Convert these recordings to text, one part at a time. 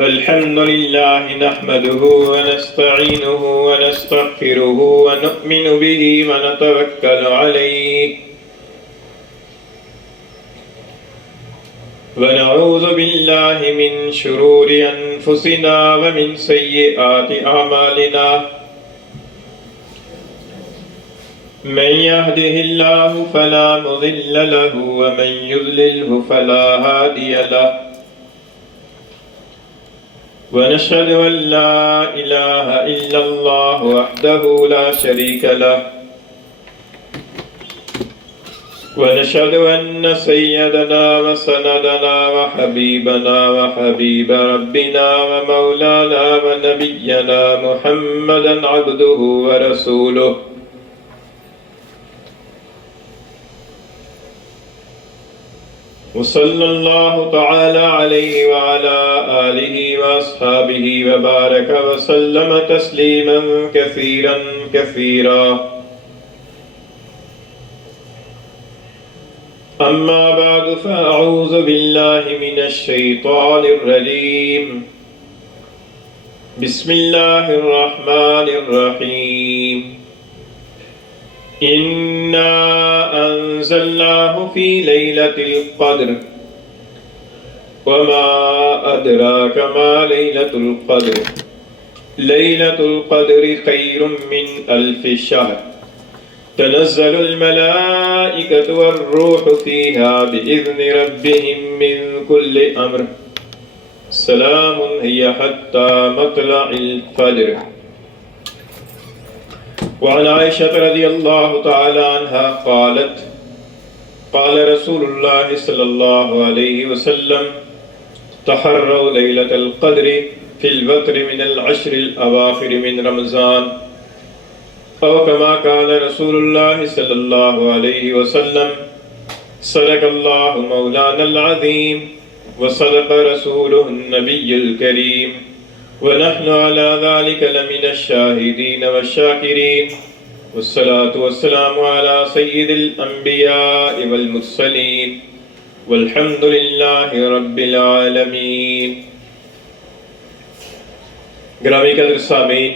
الحمد لله نحمده ونستعينه ونستغفره ونؤمن به ونتوكل عليه ونعوذ بالله من شرور أنفسنا ومن سيئات أعمالنا من يهده الله فلا مضل له ومن يضلله فلا هادي له ونشهد أن لا إله إلا الله وحده لا شريك له ونشهد أن سيدنا وسندنا وحبيبنا وحبيب ربنا ومولانا ونبينا محمدا عبده ورسوله وصلى الله تعالى عليه وعلى آله وأصحابه وبارك وسلم تسليما كثيرا كثيرا أما بعد فأعوذ بالله من الشيطان الرجيم بسم الله الرحمن الرحيم إنا أنزلناه في ليلة القدر وما أدراك ما ليلة القدر ليلة القدر خير من 1000 شهر تنزل الملائكة والروح فيها بإذن ربهم من كل أمر سلام هي حتى مطلع الفجر وعن عائشة رضي الله تعالى عنها قالت قال رسول الله صلى الله عليه وسلم تحروا ليلة القدر في الوتر من العشر الأواخر من رمضان أو كما قال رسول الله صلى الله عليه وسلم صدق الله مولانا العظيم وصدق رسوله النبي الكريم ونحن على ذلك لمن الشاهدين والشاكرين والصلاة والسلام على سيد الأنبياء والمرسلين والحمد لله رب العالمين. گرامی قدر سامعین،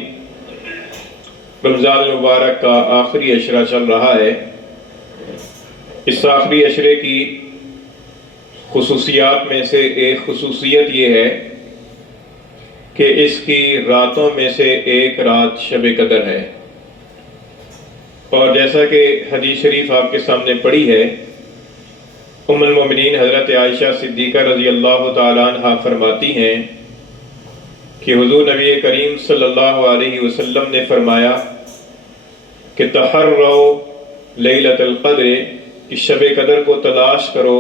رمضان المبارک کا آخری عشرہ چل رہا ہے. اس آخری عشرے کی خصوصیات میں سے ایک خصوصیت یہ ہے کہ اس کی راتوں میں سے ایک رات شب قدر ہے، اور جیسا کہ حدیث شریف آپ کے سامنے پڑھی ہے، ام المومنین حضرت عائشہ صدیقہ رضی اللہ تعالیٰ عنہ فرماتی ہیں کہ حضور نبی کریم صلی اللہ علیہ وسلم نے فرمایا کہ تحروا لیلۃ القدر، کہ شب قدر کو تلاش کرو،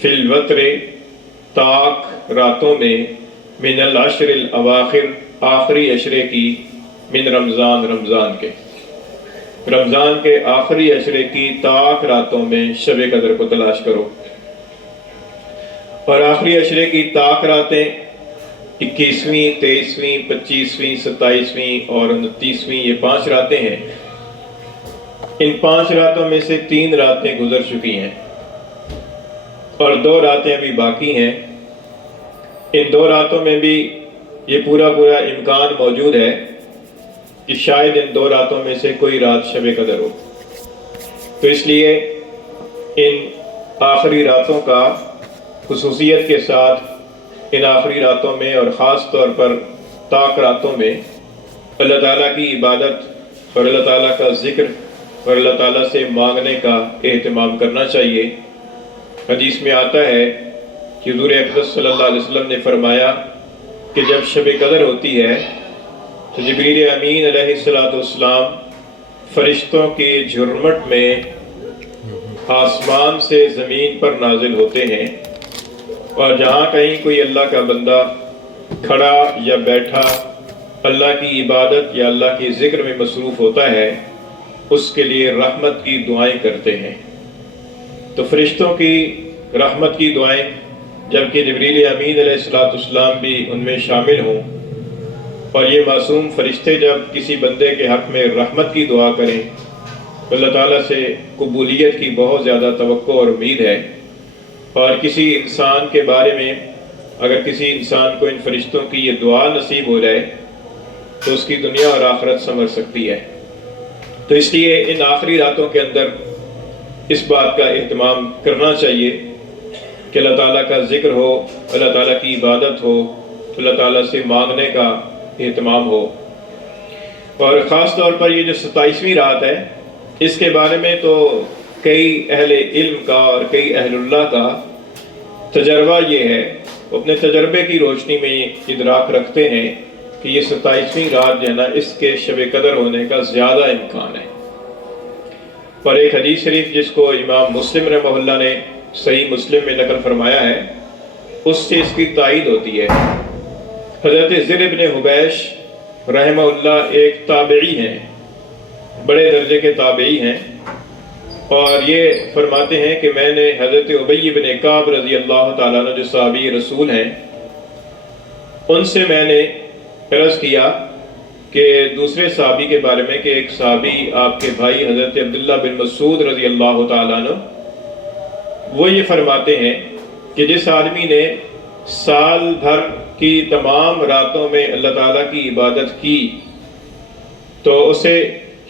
فی الوتر، طاق راتوں میں، من العشر الاواخر، آخری عشرے کی، من رمضان، رمضان کے آخری عشرے کی طاق راتوں میں شب قدر کو تلاش کرو. اور آخری عشرے کی طاق راتیں 21ویں، 23ویں، 25ویں، 27ویں اور 29ویں، یہ 5 راتیں ہیں. ان 5 راتوں میں سے 3 راتیں گزر چکی ہیں اور 2 راتیں ابھی باقی ہیں. ان 2 راتوں میں بھی یہ پورا امکان موجود ہے کہ شاید ان 2 راتوں میں سے کوئی رات شب قدر ہو. تو اس لیے ان آخری راتوں کا خصوصیت کے ساتھ ان آخری راتوں میں اور خاص طور پر طاق راتوں میں اللہ تعالیٰ کی عبادت اور اللہ تعالیٰ کا ذکر اور اللہ تعالیٰ سے مانگنے کا اہتمام کرنا چاہیے. حدیث میں آتا ہے کہ حضور اقدس صلی اللہ علیہ وسلم نے فرمایا کہ جب شب قدر ہوتی ہے تو جبریل امین علیہ السلام فرشتوں کی جھرمٹ میں آسمان سے زمین پر نازل ہوتے ہیں، اور جہاں کہیں کوئی اللہ کا بندہ کھڑا یا بیٹھا اللہ کی عبادت یا اللہ کی ذکر میں مصروف ہوتا ہے، اس کے لیے رحمت کی دعائیں کرتے ہیں. تو فرشتوں کی رحمت کی دعائیں، جبکہ جبریل امین علیہ السلام بھی ان میں شامل ہوں، اور یہ معصوم فرشتے جب کسی بندے کے حق میں رحمت کی دعا کریں تو اللہ تعالیٰ سے قبولیت کی بہت زیادہ توقع اور امید ہے. اور کسی انسان کے بارے میں اگر کسی انسان کو ان فرشتوں کی یہ دعا نصیب ہو جائے تو اس کی دنیا اور آخرت سنور سکتی ہے۔ تو اس لیے ان آخری راتوں کے اندر اس بات کا اہتمام کرنا چاہیے کہ اللہ تعالیٰ کا ذکر ہو، اللہ تعالیٰ کی عبادت ہو، اللہ تعالیٰ سے مانگنے کا اہتمام ہو۔ اور خاص طور پر یہ جو 27ویں رات ہے، اس کے بارے میں تو کئی اہل علم کا اور کئی اہل اللہ کا تجربہ یہ ہے، اپنے تجربے کی روشنی میں ادراک رکھتے ہیں کہ یہ 27ویں رات جو ہے نا، اس کے شب قدر ہونے کا زیادہ امکان ہے۔ اور ایک حدیث شریف جس کو امام مسلم رحمہ اللہ نے صحیح مسلم میں نقل فرمایا ہے، اس سے اس کی تائید ہوتی ہے۔ حضرت زر بن حبیش رحمہ اللہ ایک تابعی ہیں، بڑے درجے کے تابعی ہیں، اور یہ فرماتے ہیں کہ میں نے حضرت ابی بن کعب رضی اللہ تعالیٰ عنہ جو صحابی رسول ہیں، ان سے میں نے عرض کیا کہ دوسرے صحابی کے بارے میں کہ ایک صحابی آپ کے بھائی حضرت عبداللہ بن مسعود رضی اللہ تعالیٰ عنہ، وہ یہ فرماتے ہیں کہ جس آدمی نے سال بھر کی تمام راتوں میں اللہ تعالیٰ کی عبادت کی تو اسے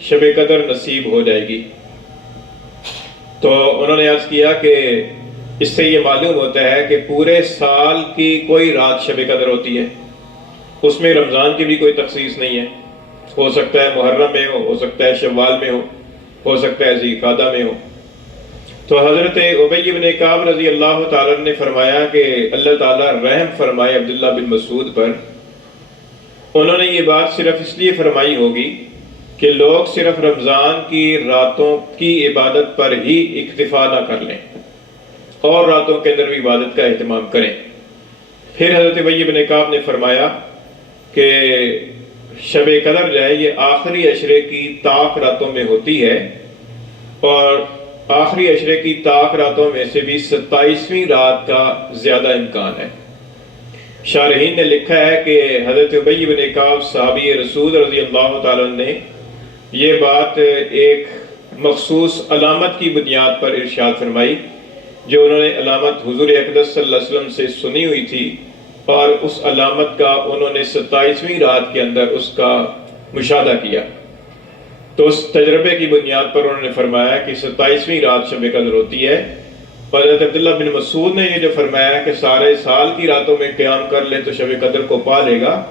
شب قدر نصیب ہو جائے گی۔ تو انہوں نے عرض کیا کہ اس سے یہ معلوم ہوتا ہے کہ پورے سال کی کوئی رات شب قدر ہوتی ہے، اس میں رمضان کی بھی کوئی تخصیص نہیں ہے، ہو سکتا ہے محرم میں ہو سکتا ہے شوال میں ہو سکتا ہے ذی قعدہ میں ہو۔ تو حضرت ابی بن کعب رضی اللہ تعالیٰ نے فرمایا کہ اللہ تعالیٰ رحم فرمائے عبداللہ بن مسعود پر، انہوں نے یہ بات صرف اس لیے فرمائی ہوگی کہ لوگ صرف رمضان کی راتوں کی عبادت پر ہی اکتفا نہ کر لیں اور راتوں کے اندر بھی عبادت کا اہتمام کریں۔ پھر حضرت ابی بن کعب نے فرمایا کہ شب قدر جو ہے یہ آخری عشرے کی طاق راتوں میں ہوتی ہے، اور آخری عشرے کی طاق راتوں میں سے بھی 27ویں رات کا زیادہ امکان ہے۔ شارحین نے لکھا ہے کہ حضرت ابی بن کعب صحابی رسول رضی اللہ تعالیٰ نے یہ بات ایک مخصوص علامت کی بنیاد پر ارشاد فرمائی، جو انہوں نے علامت حضور اقدس صلی اللہ علیہ وسلم سے سنی ہوئی تھی، اور اس علامت کا انہوں نے 27ویں رات کے اندر اس کا مشاہدہ کیا۔ تو اس تجربے کی بنیاد پر انہوں نے فرمایا کہ 27ویں رات شب قدر ہوتی ہے۔ اور حضرت عبداللہ بن مسعود نے یہ جو فرمایا کہ سارے سال کی راتوں میں قیام کر لے تو شب قدر کو پا لے گا،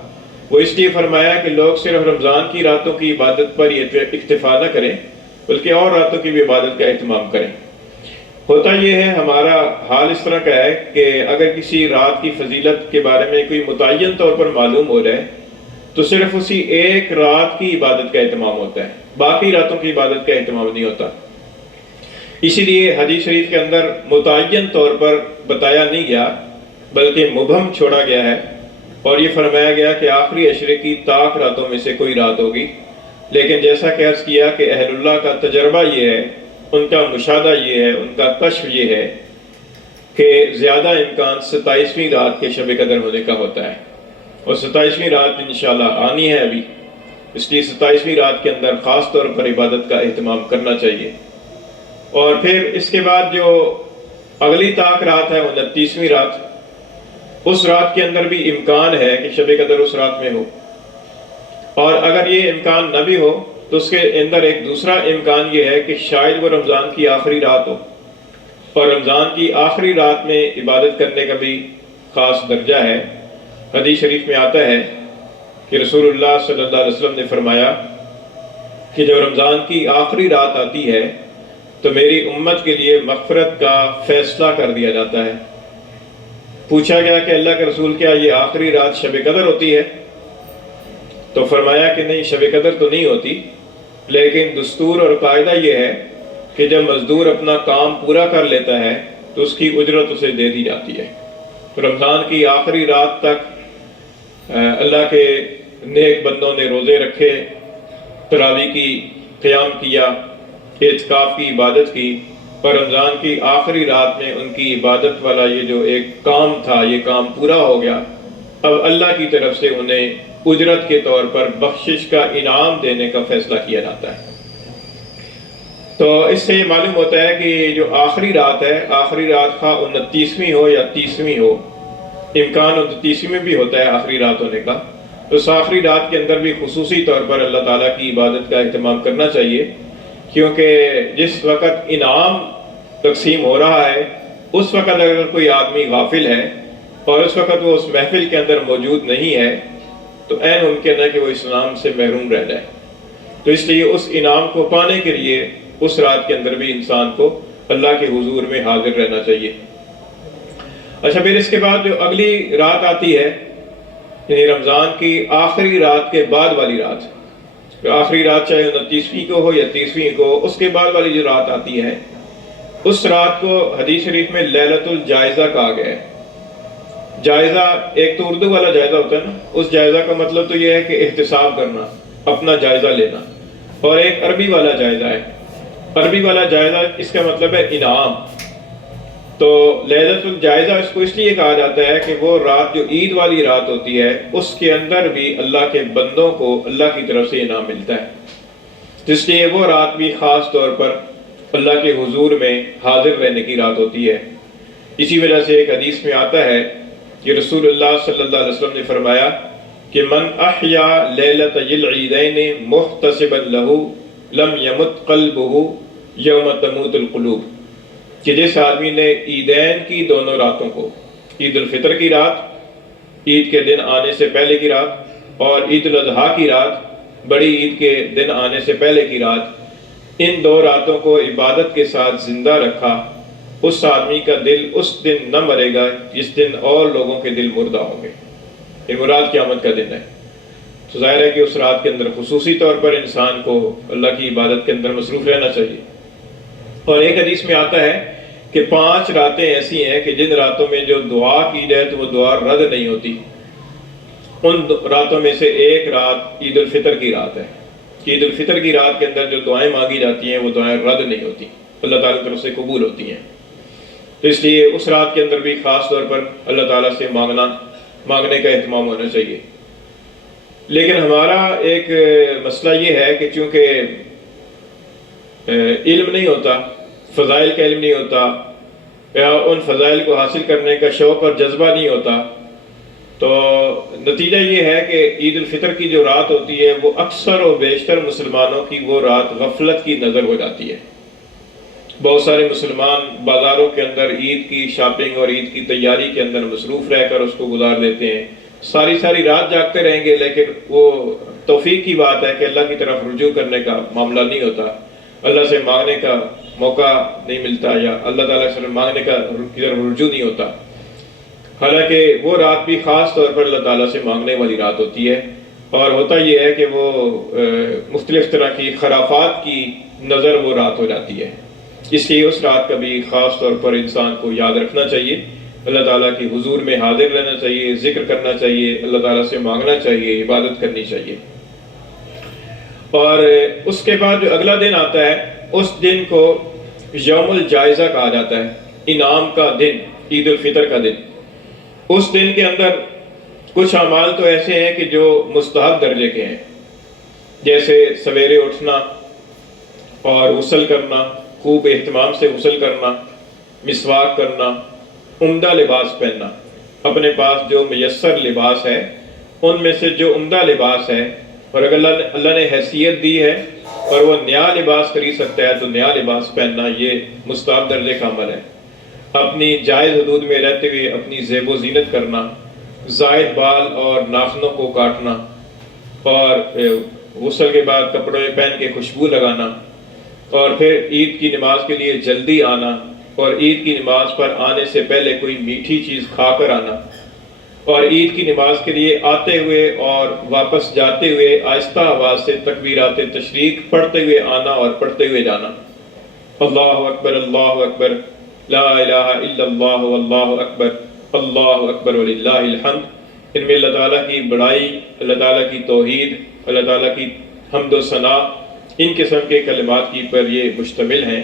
وہ اس لیے فرمایا کہ لوگ صرف رمضان کی راتوں کی عبادت پر اکتفا نہ کریں بلکہ اور راتوں کی بھی عبادت کا اہتمام کریں۔ ہوتا یہ ہے، ہمارا حال اس طرح کا ہے کہ اگر کسی رات کی فضیلت کے بارے میں کوئی متعین طور پر معلوم ہو جائے تو صرف اسی ایک رات کی عبادت کا اہتمام ہوتا ہے، باقی راتوں کی عبادت کا اہتمام نہیں ہوتا۔ اسی لیے حدیث شریف کے اندر متعین طور پر بتایا نہیں گیا بلکہ مبہم چھوڑا گیا ہے، اور یہ فرمایا گیا کہ آخری عشرے کی طاق راتوں میں سے کوئی رات ہوگی۔ لیکن جیسا کہ عرض کیا کہ اہل اللہ کا تجربہ یہ ہے، ان کا مشاہدہ یہ ہے، ان کا کشف یہ ہے کہ زیادہ امکان 27ویں رات کے شب قدر ہونے کا ہوتا ہے، اور 27ویں رات انشاءاللہ آنی ہے ابھی، اس لیے 27ویں رات کے اندر خاص طور پر عبادت کا اہتمام کرنا چاہیے۔ اور پھر اس کے بعد جو اگلی طاق رات ہے 29ویں رات، اس رات کے اندر بھی امکان ہے کہ شب قدر اس رات میں ہو، اور اگر یہ امکان نہ بھی ہو تو اس کے اندر ایک دوسرا امکان یہ ہے کہ شاید وہ رمضان کی آخری رات ہو، اور رمضان کی آخری رات میں عبادت کرنے کا بھی خاص درجہ ہے۔ حدیث شریف میں آتا ہے کہ رسول اللہ صلی اللہ علیہ وسلم نے فرمایا کہ جب رمضان کی آخری رات آتی ہے تو میری امت کے لیے مغفرت کا فیصلہ کر دیا جاتا ہے۔ پوچھا گیا کہ اللہ کے رسول کیا یہ آخری رات شب قدر ہوتی ہے؟ تو فرمایا کہ نہیں، شب قدر تو نہیں ہوتی، لیکن دستور اور قاعدہ یہ ہے کہ جب مزدور اپنا کام پورا کر لیتا ہے تو اس کی اجرت اسے دے دی جاتی ہے۔ رمضان کی آخری رات تک اللہ کے نیک بندوں نے روزے رکھے، تراویح کی قیام کیا، اعتکاف کی عبادت کی، اور رمضان کی آخری رات میں ان کی عبادت والا یہ جو ایک کام تھا، یہ کام پورا ہو گیا۔ اب اللہ کی طرف سے انہیں اجرت کے طور پر بخشش کا انعام دینے کا فیصلہ کیا جاتا ہے۔ تو اس سے یہ معلوم ہوتا ہے کہ جو آخری رات ہے، آخری رات خواہ 29ویں ہو یا 30ویں ہو، امکان 29ویں میں بھی ہوتا ہے آخری رات ہونے کا، تو اس آخری رات کے اندر بھی خصوصی طور پر اللہ تعالیٰ کی عبادت کا اہتمام کرنا چاہیے، کیونکہ جس وقت انعام تقسیم ہو رہا ہے اس وقت اگر کوئی آدمی غافل ہے اور اس وقت وہ اس محفل کے اندر موجود نہیں ہے تو عین ممکن ہے کہ وہ اس انعام سے محروم رہ جائے۔ تو اس لیے اس انعام کو پانے کے لیے اس رات کے اندر بھی انسان کو اللہ کے حضور میں حاضر رہنا چاہیے۔ اچھا، پھر اس کے بعد جو اگلی رات آتی ہے، یعنی رمضان کی آخری رات کے بعد والی رات، آخری رات چاہے 29ویں کو ہو یا 30ویں کو، اس کے بعد والی جو رات آتی ہے اس رات کو حدیث شریف میں لیلۃ الجائزہ کہا گیا ہے۔ جائزہ ایک تو اردو والا جائزہ ہوتا ہے نا، اس جائزہ کا مطلب تو یہ ہے کہ احتساب کرنا، اپنا جائزہ لینا، اور ایک عربی والا جائزہ ہے۔ عربی والا جائزہ اس کا مطلب ہے انعام۔ تو لیلۃ الجائزہ اس کو اس لیے کہا جاتا ہے کہ وہ رات جو عید والی رات ہوتی ہے اس کے اندر بھی اللہ کے بندوں کو اللہ کی طرف سے انعام ملتا ہے، اس لیے وہ رات بھی خاص طور پر اللہ کے حضور میں حاضر رہنے کی رات ہوتی ہے۔ اسی وجہ سے ایک حدیث میں آتا ہے کہ رسول اللہ صلی اللہ علیہ وسلم نے فرمایا کہ من احیا لیلۃ العیدین محتسبا لہ لم یمت قلبہ یوم تموت القلوب، کہ جس آدمی نے عیدین کی دونوں راتوں کو، عید الفطر کی رات، عید کے دن آنے سے پہلے کی رات، اور عید الاضحیٰ کی رات، بڑی عید کے دن آنے سے پہلے کی رات، ان دو راتوں کو عبادت کے ساتھ زندہ رکھا، اس آدمی کا دل اس دن نہ مرے گا جس دن اور لوگوں کے دل مردہ ہوں گے۔ یہ مراد قیامت کا دن ہے۔ تو ظاہر ہے کہ اس رات کے اندر خصوصی طور پر انسان کو اللہ کی عبادت کے اندر مصروف رہنا چاہیے۔ اور ایک حدیث میں آتا ہے کہ 5 راتیں ایسی ہیں کہ جن راتوں میں جو دعا کی جائے تو وہ دعا رد نہیں ہوتی۔ ان راتوں میں سے ایک رات عید الفطر کی رات ہے۔ عید الفطر کی رات کے اندر جو دعائیں مانگی جاتی ہیں وہ دعائیں رد نہیں ہوتی، اللہ تعالیٰ کی طرف سے قبول ہوتی ہیں۔ تو اس لیے اس رات کے اندر بھی خاص طور پر اللہ تعالیٰ سے مانگنے کا اہتمام ہونا چاہیے۔ لیکن ہمارا ایک مسئلہ یہ ہے کہ چونکہ علم نہیں ہوتا، فضائل کا علم نہیں ہوتا، یا ان فضائل کو حاصل کرنے کا شوق اور جذبہ نہیں ہوتا، تو نتیجہ یہ ہے کہ عید الفطر کی جو رات ہوتی ہے وہ اکثر و بیشتر مسلمانوں کی وہ رات غفلت کی نظر ہو جاتی ہے۔ بہت سارے مسلمان بازاروں کے اندر عید کی شاپنگ اور عید کی تیاری کے اندر مصروف رہ کر اس کو گزار دیتے ہیں، ساری رات جاگتے رہیں گے، لیکن وہ توفیق کی بات ہے کہ اللہ کی طرف رجوع کرنے کا معاملہ نہیں ہوتا، اللہ سے مانگنے کا موقع نہیں ملتا، یا اللہ تعالیٰ سے مانگنے کا رجوع نہیں ہوتا۔ حالانکہ وہ رات بھی خاص طور پر اللہ تعالیٰ سے مانگنے والی رات ہوتی ہے، اور ہوتا یہ ہے کہ وہ مختلف طرح کی خرافات کی نظر وہ رات ہو جاتی ہے۔ اس لیے اس رات کا بھی خاص طور پر انسان کو یاد رکھنا چاہیے، اللہ تعالیٰ کی حضور میں حاضر رہنا چاہیے، ذکر کرنا چاہیے، اللہ تعالیٰ سے مانگنا چاہیے، عبادت کرنی چاہیے۔ اور اس کے بعد جو اگلا دن آتا ہے اس دن کو یوم الجائزہ کہا جاتا ہے، انعام کا دن، عید الفطر کا دن۔ اس دن کے اندر کچھ اعمال تو ایسے ہیں کہ جو مستحب درجے کے ہیں، جیسے سویرے اٹھنا اور غسل کرنا، خوب اہتمام سے غسل کرنا، مسواک کرنا، عمدہ لباس پہننا، اپنے پاس جو میسر لباس ہے ان میں سے جو عمدہ لباس ہے، اور اگر اللہ نے حیثیت دی ہے اور وہ نیا لباس خرید سکتا ہے تو نیا لباس پہننا، یہ مستحب درجے کا عمل ہے۔ اپنی جائز حدود میں رہتے ہوئے اپنی زیب و زینت کرنا، زائد بال اور ناخنوں کو کاٹنا، اور غسل کے بعد کپڑے پہن کے خوشبو لگانا، اور پھر عید کی نماز کے لیے جلدی آنا، اور عید کی نماز پر آنے سے پہلے کوئی میٹھی چیز کھا کر آنا، اور عید کی نماز کے لیے آتے ہوئے اور واپس جاتے ہوئے آہستہ آواز سے تکبیرات تشریق پڑھتے ہوئے آنا اور پڑھتے ہوئے جانا، اللہ اکبر اللہ اکبر لا الہ الا اللہ واللہ اکبر اللہ اکبر وللہ الحمد۔ ان میں اللہ تعالیٰ کی بڑائی، اللہ تعالیٰ کی توحید، اللہ تعالیٰ کی حمد و ثنا، ان قسم کے کلمات کی پر یہ مشتمل ہیں۔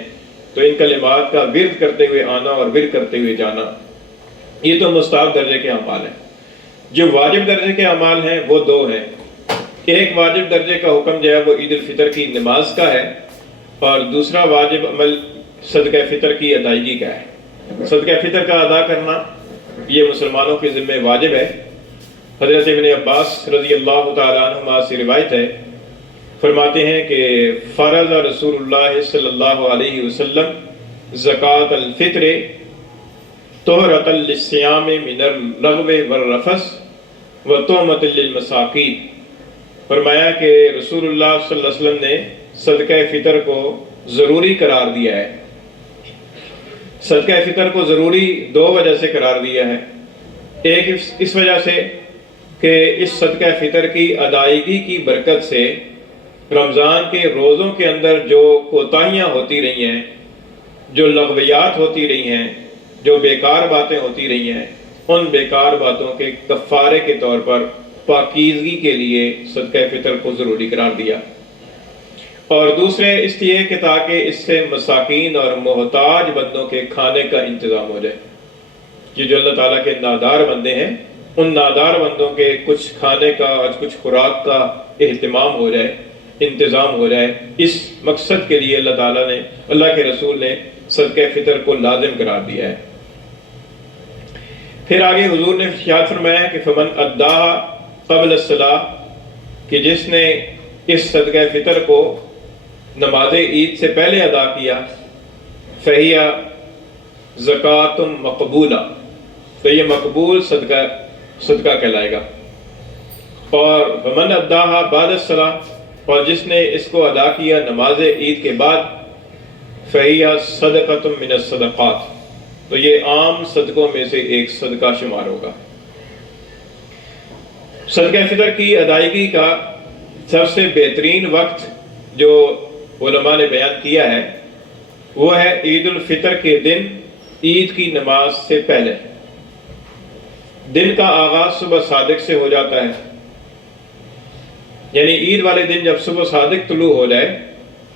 تو ان کلمات کا ورد کرتے ہوئے آنا اور ورد کرتے ہوئے جانا، یہ تو مستحب درجے کے اعمال ہیں۔ جو واجب درجے کے اعمال ہیں وہ 2 ہیں۔ ایک واجب درجے کا حکم جو ہے وہ عید الفطر کی نماز کا ہے، اور دوسرا واجب عمل صدقہ فطر کی ادائیگی کا ہے۔ صدقہ فطر کا ادا کرنا یہ مسلمانوں کے ذمہ واجب ہے۔ حضرت ابن عباس رضی اللہ تعالیٰ عنہما سے روایت ہے، فرماتے ہیں کہ فرض رسول اللہ صلی اللہ علیہ وسلم زکوٰۃ الفطر طہرۃ للصیام من اللغو والرفث وطعمۃ للمساکین۔ فرمایا کہ رسول اللہ صلی اللہ علیہ وسلم نے صدقہ فطر کو ضروری قرار دیا ہے۔ صدقہ فطر کو ضروری دو وجہ سے قرار دیا ہے۔ ایک اس وجہ سے کہ اس صدقہ فطر کی ادائیگی کی برکت سے رمضان کے روزوں کے اندر جو کوتاہیاں ہوتی رہی ہیں، جو لغویات ہوتی رہی ہیں، جو بیکار باتیں ہوتی رہی ہیں، ان بیکار باتوں کے کفارے کے طور پر پاکیزگی کے لیے صدقہ فطر کو ضروری قرار دیا۔ اور دوسرے اس لیے کہ تاکہ اس سے مساکین اور محتاج بندوں کے کھانے کا انتظام ہو جائے، کہ جو اللہ تعالیٰ کے نادار بندے ہیں، ان نادار بندوں کے کچھ کھانے کا اور کچھ خوراک کا اہتمام ہو جائے، انتظام ہو جائے۔ اس مقصد کے لیے اللہ تعالیٰ نے، اللہ کے رسول نے صدقہ فطر کو لازم قرار دیا ہے۔ پھر آگے حضور نے ارشاد فرمایا کہ فمن اداہا قبل الصلاۃ، کہ جس نے اس صدقہ فطر کو نماز عید سے پہلے ادا کیا، فہی زکوٰۃ مقبولہ، تو یہ مقبول صدقہ کہلائے گا۔ اور فمن اداہا بعد الصلاۃ، اور جس نے اس کو ادا کیا نماز عید کے بعد، فہی صدقۃ من الصدقات، تو یہ عام صدقوں میں سے ایک صدقہ شمار ہوگا۔ صدقہ فطر کی ادائیگی کا سب سے بہترین وقت جو علماء نے بیان کیا ہے وہ ہے عید الفطر کے دن عید کی نماز سے پہلے۔ دن کا آغاز صبح صادق سے ہو جاتا ہے، یعنی عید والے دن جب صبح صادق طلوع ہو جائے،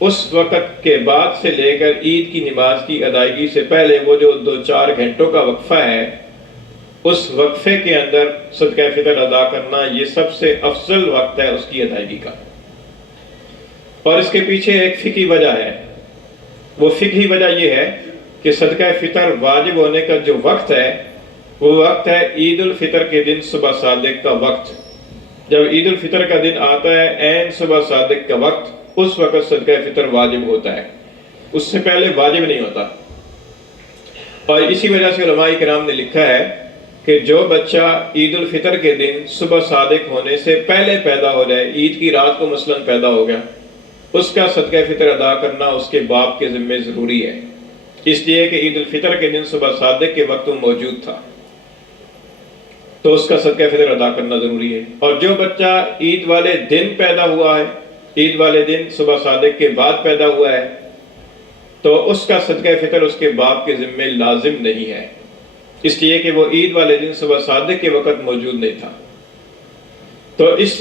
اس وقت کے بعد سے لے کر عید کی نماز کی ادائیگی سے پہلے وہ جو 2-4 گھنٹوں کا وقفہ ہے، اس وقفے کے اندر صدقہ فطر ادا کرنا یہ سب سے افضل وقت ہے اس کی ادائیگی کا۔ اور اس کے پیچھے ایک فقہی وجہ ہے، وہ فقہی وجہ یہ ہے کہ صدقہ فطر واجب ہونے کا جو وقت ہے وہ وقت ہے عید الفطر کے دن صبح صادق کا وقت۔ جب عید الفطر کا دن آتا ہے عین صبح صادق کا وقت، اس وقت صدقہ فطر واجب ہوتا ہے، اس سے پہلے واجب نہیں ہوتا۔ اور اسی وجہ سے علماء کرام نے لکھا ہے کہ جو بچہ عید الفطر کے دن صبح صادق ہونے سے پہلے پیدا ہو جائے، عید کی رات کو مثلاً پیدا ہو گیا، اس کا صدقہ فطر ادا کرنا اس کے باپ کے ذمہ ضروری ہے، اس لیے کہ عید الفطر کے دن صبح صادق کے وقت وہ موجود تھا، تو اس کا صدقہ فطر ادا کرنا ضروری ہے۔ اور جو بچہ عید والے دن پیدا ہوا ہے، عید والے دن صبح صادق کے بعد پیدا ہوا ہے، تو اس کا صدقہ فطر اس کے باپ کے ذمہ لازم نہیں ہے، اس لیے کہ وہ عید والے دن صبح صادق کے وقت موجود نہیں تھا۔ تو اس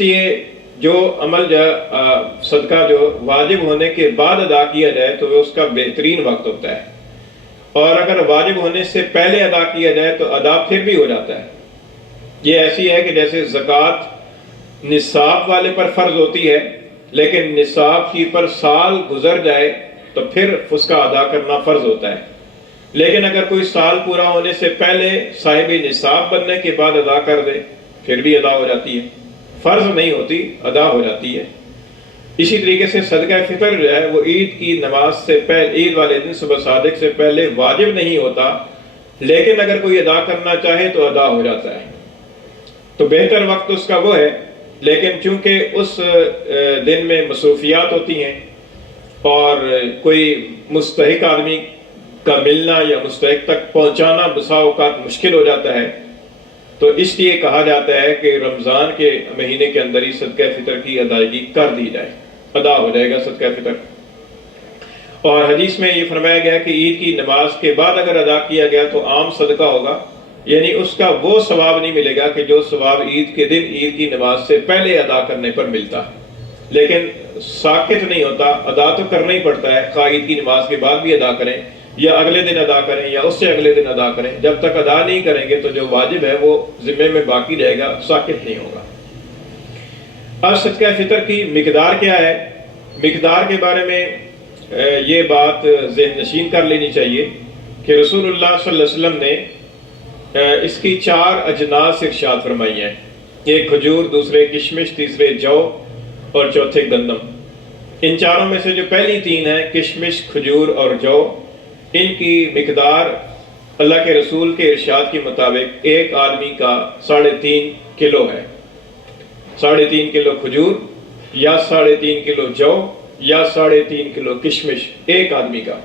لیے جو عمل صدقہ جو واجب ہونے کے بعد ادا کیا جائے تو وہ اس کا بہترین وقت ہوتا ہے، اور اگر واجب ہونے سے پہلے ادا کیا جائے تو ادا پھر بھی ہو جاتا ہے۔ یہ ایسی ہے کہ جیسے زکوٰۃ نصاب والے پر فرض ہوتی ہے، لیکن نصاب کی پر سال گزر جائے تو پھر اس کا ادا کرنا فرض ہوتا ہے، لیکن اگر کوئی سال پورا ہونے سے پہلے صاحب نصاب بننے کے بعد ادا کر دے پھر بھی ادا ہو جاتی ہے، فرض نہیں ہوتی، ادا ہو جاتی ہے۔ اسی طریقے سے صدقہ فطر جو ہے وہ عید کی نماز سے پہلے، عید والے دن صبح صادق سے پہلے واجب نہیں ہوتا، لیکن اگر کوئی ادا کرنا چاہے تو ادا ہو جاتا ہے، تو بہتر وقت اس کا وہ ہے۔ لیکن چونکہ اس دن میں مصروفیات ہوتی ہیں اور کوئی مستحق آدمی کا ملنا یا مستحق تک پہنچانا بسا اوقات مشکل ہو جاتا ہے، تو اس لیے کہا جاتا ہے کہ رمضان کے مہینے کے اندر ہی صدقہ فطر کی ادائیگی کر دی جائے، ادا ہو جائے گا صدقہ فطر۔ اور حدیث میں یہ فرمایا گیا کہ عید کی نماز کے بعد اگر ادا کیا گیا تو عام صدقہ ہوگا، یعنی اس کا وہ ثواب نہیں ملے گا کہ جو ثواب عید کے دن عید کی نماز سے پہلے ادا کرنے پر ملتا، لیکن ساکت نہیں ہوتا، ادا تو کرنا ہی پڑتا ہے، خواہ عید کی نماز کے بعد بھی ادا کریں یا اگلے دن ادا کریں یا اس سے اگلے دن ادا کریں، جب تک ادا نہیں کریں گے تو جو واجب ہے وہ ذمے میں باقی رہے گا، ساکت نہیں ہوگا۔ اب صدقہ فطر کی مقدار کیا ہے؟ مقدار کے بارے میں یہ بات ذہن نشین کر لینی چاہیے کہ رسول اللہ صلی اللہ علیہ وسلم نے اس کی 4 اجناس ارشاد فرمائی ہیں، ایک کھجور، دوسرے کشمش، تیسرے جو اور چوتھے گندم۔ ان چاروں میں سے جو پہلی 3 ہیں، کشمش، کھجور اور جو، ان کی مقدار اللہ کے رسول کے ارشاد کے مطابق ایک آدمی کا 3.5 کلو ہے۔ 3.5 کلو کھجور یا 3.5 کلو جو یا 3.5 کلو کشمش ایک آدمی کا۔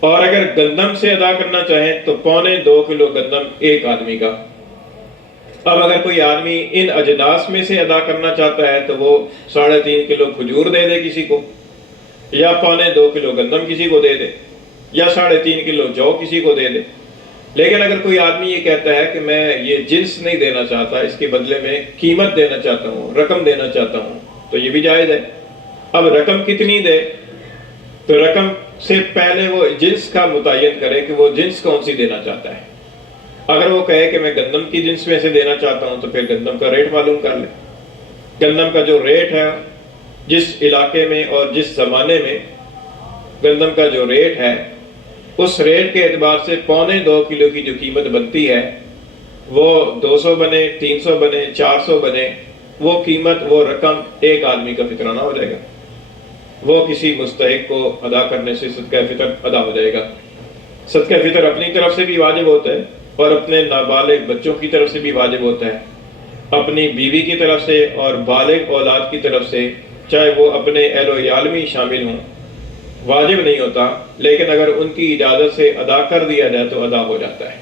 اور اگر گندم سے ادا کرنا چاہیں تو 1.25 کلو گندم ایک آدمی کا۔ اب اگر کوئی آدمی ان اجناس میں سے ادا کرنا چاہتا ہے تو وہ 3.5 کلو کھجور دے دے کسی کو، یا 1.25 کلو گندم کسی کو دے دے، یا 3.5 کلو جو کسی کو دے دے۔ لیکن اگر کوئی آدمی یہ کہتا ہے کہ میں یہ جنس نہیں دینا چاہتا، اس کے بدلے میں قیمت دینا چاہتا ہوں، رقم دینا چاہتا ہوں، تو یہ بھی جائز ہے۔ اب رقم کتنی دے تو رقم سے پہلے وہ جنس کا متعین کرے کہ وہ جنس کون سی دینا چاہتا ہے۔ اگر وہ کہے کہ میں گندم کی جنس میں سے دینا چاہتا ہوں تو پھر گندم کا ریٹ معلوم کر لے۔ گندم کا جو ریٹ ہے جس علاقے میں اور جس زمانے میں گندم کا جو ریٹ ہے، اس ریٹ کے اعتبار سے 1.25 کلو کی جو قیمت بنتی ہے وہ 200 بنے، 300 بنے، 400 بنے، وہ قیمت، وہ رقم ایک آدمی کا فطرانہ ہو جائے گا۔ وہ کسی مستحق کو ادا کرنے سے صدقہ فطر ادا ہو جائے گا۔ صدقہ فطر اپنی طرف سے بھی واجب ہوتا ہے اور اپنے نابالغ بچوں کی طرف سے بھی واجب ہوتا ہے، اپنی بیوی کی طرف سے اور بالغ اولاد کی طرف سے، چاہے وہ اپنے اہل و عیال میں شامل ہوں، واجب نہیں ہوتا، لیکن اگر ان کی اجازت سے ادا کر دیا جائے تو ادا ہو جاتا ہے۔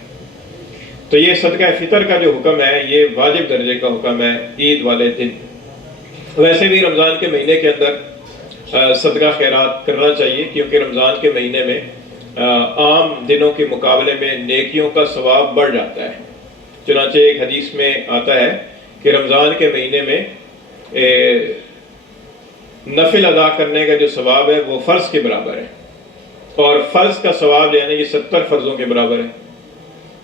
تو یہ صدقہ فطر کا جو حکم ہے یہ واجب درجے کا حکم ہے عید والے دن۔ ویسے بھی رمضان کے مہینے کے اندر صدقہ خیرات کرنا چاہیے، کیونکہ رمضان کے مہینے میں عام دنوں کے مقابلے میں نیکیوں کا ثواب بڑھ جاتا ہے۔ چنانچہ ایک حدیث میں آتا ہے کہ رمضان کے مہینے میں نفل ادا کرنے کا جو ثواب ہے وہ فرض کے برابر ہے، اور فرض کا ثواب جو ہے نا یہ 70 فرضوں کے برابر ہے،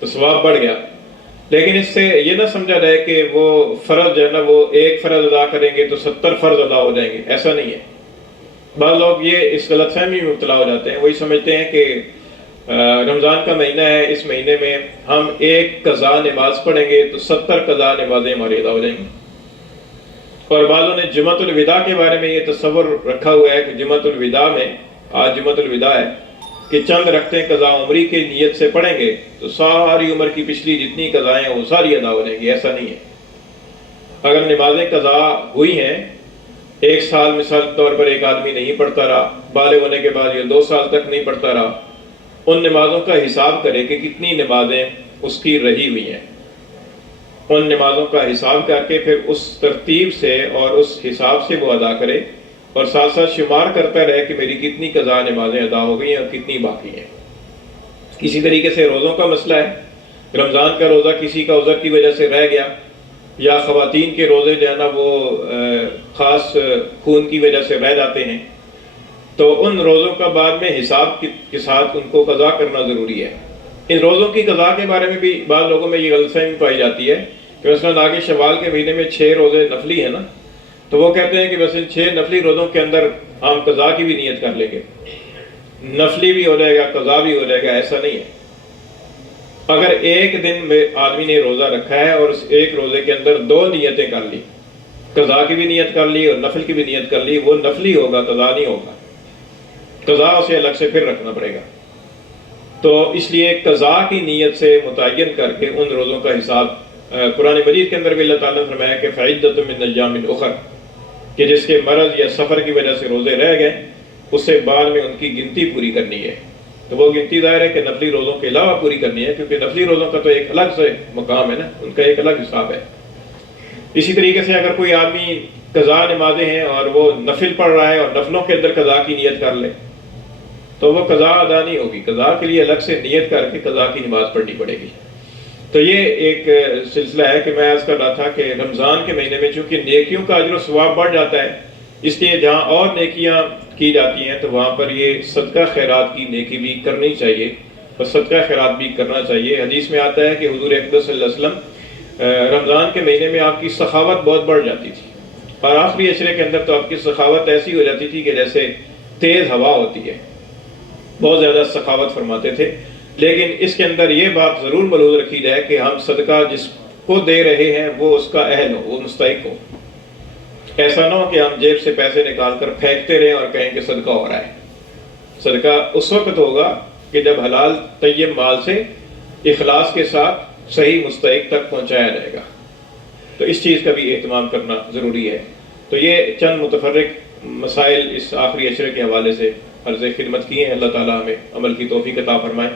تو ثواب بڑھ گیا۔ لیکن اس سے یہ نہ سمجھا جائے کہ وہ فرض جو ہے نا وہ ایک فرض ادا کریں گے تو 70 فرض ادا ہو جائیں گے، ایسا نہیں ہے۔ بعض لوگ یہ اس غلط فہمی میں مبتلا ہو جاتے ہیں، وہی سمجھتے ہیں کہ رمضان کا مہینہ ہے، اس مہینے میں ہم ایک قضا نماز پڑھیں گے تو 70 قضا نمازیں ہماری ادا ہو جائیں گی۔ اور بعضوں نے جمعۃ الوداع کے بارے میں یہ تصور رکھا ہوا ہے کہ جمعۃ الوداع میں، آج جمعۃ الوداع ہے، کہ چند رکعتیں قضا عمری کی نیت سے پڑھیں گے تو ساری عمر کی پچھلی جتنی قضائیں ہیں وہ ساری ادا ہو جائیں گی۔ ایسا نہیں ہے۔ اگر نمازیں قضا ہوئی ہیں، 1 سال مثال کے طور پر ایک آدمی نہیں پڑھتا رہا، بالغ ہونے کے بعد یہ 2 سال تک نہیں پڑھتا رہا، ان نمازوں کا حساب کرے کہ کتنی نمازیں اس کی رہی ہوئی ہیں، ان نمازوں کا حساب کر کے پھر اس ترتیب سے اور اس حساب سے وہ ادا کرے، اور ساتھ ساتھ شمار کرتا رہے کہ میری کتنی قضا نمازیں ادا ہو گئی ہیں اور کتنی باقی ہیں۔ اسی طریقے سے روزوں کا مسئلہ ہے، رمضان کا روزہ کسی کا عذر کی وجہ سے رہ گیا، یا خواتین کے روزے جو ہے نا وہ خاص خون کی وجہ سے رہ جاتے ہیں، تو ان روزوں کا بعد میں حساب کے ساتھ ان کو قضا کرنا ضروری ہے۔ ان روزوں کی قضا کے بارے میں بھی بعض لوگوں میں یہ غلط فہمی پائی جاتی ہے کہ مثلاً آگے شوال کے مہینے میں 6 روزے نفلی ہیں نا، تو وہ کہتے ہیں کہ بس ان 6 نفلی روزوں کے اندر ہم قضا کی بھی نیت کر لیں گے، نفلی بھی ہو جائے گا، قضا بھی ہو جائے گا۔ ایسا نہیں ہے۔ اگر ایک دن میں آدمی نے روزہ رکھا ہے اور اس ایک روزے کے اندر 2 نیتیں کر لی، قضا کی بھی نیت کر لی اور نفل کی بھی نیت کر لی، وہ نفلی ہوگا، قضا نہیں ہوگا، قضا اسے الگ سے پھر رکھنا پڑے گا۔ تو اس لیے قضا کی نیت سے متعین کر کے ان روزوں کا حساب قرآن مجید کے اندر بھی اللہ تعالیٰ نے فرمایا کہ فعدۃ من ایام اخر، کہ جس کے مرض یا سفر کی وجہ سے روزے رہ گئے اسے بعد میں ان کی گنتی پوری کرنی ہے۔ تو وہ گنتی ظاہر ہے کہ نفلی روزوں کے علاوہ پوری کرنی ہے، کیونکہ نفلی روزوں کا تو ایک الگ سے مقام ہے نا، ان کا ایک الگ حساب ہے۔ اسی طریقے سے اگر کوئی آدمی قضا نمازیں ہیں اور وہ نفل پڑھ رہا ہے اور نفلوں کے اندر قضا کی نیت کر لے تو وہ قضا ادا نہیں ہوگی، قضا کے لیے الگ سے نیت کر کے قضا کی نماز پڑھنی پڑے گی۔ تو یہ ایک سلسلہ ہے کہ میں عرض کر رہا تھا کہ رمضان کے مہینے میں چونکہ نیکیوں کا اجر و ثواب بڑھ جاتا ہے، اس لیے جہاں اور نیکیاں کی جاتی ہیں تو وہاں پر یہ صدقہ خیرات کی نیکی بھی کرنی چاہیے اور صدقہ خیرات بھی کرنا چاہیے۔ حدیث میں آتا ہے کہ حضور اقدس صلی اللہ علیہ وسلم رمضان کے مہینے میں آپ کی سخاوت بہت بڑھ جاتی تھی، اور آخری عشرے کے اندر تو آپ کی سخاوت ایسی ہو جاتی تھی کہ جیسے تیز ہوا ہوتی ہے، بہت زیادہ سخاوت فرماتے تھے۔ لیکن اس کے اندر یہ بات ضرور ملحوظ رکھی جائے کہ ہم صدقہ جس کو دے رہے ہیں وہ اس کا اہل ہو، وہ مستحق ہو۔ ایسا نہ ہو کہ ہم جیب سے پیسے نکال کر پھینکتے رہیں اور کہیں کہ صدقہ ہو رہا ہے۔ صدقہ اس وقت ہوگا کہ جب حلال طیب مال سے اخلاص کے ساتھ صحیح مستحق تک پہنچایا جائے گا، تو اس چیز کا بھی اہتمام کرنا ضروری ہے۔ تو یہ چند متفرق مسائل اس آخری عشرے کے حوالے سے عرض خدمت کی ہیں۔ اللہ تعالیٰ ہمیں عمل کی توفیق عطا فرمائے۔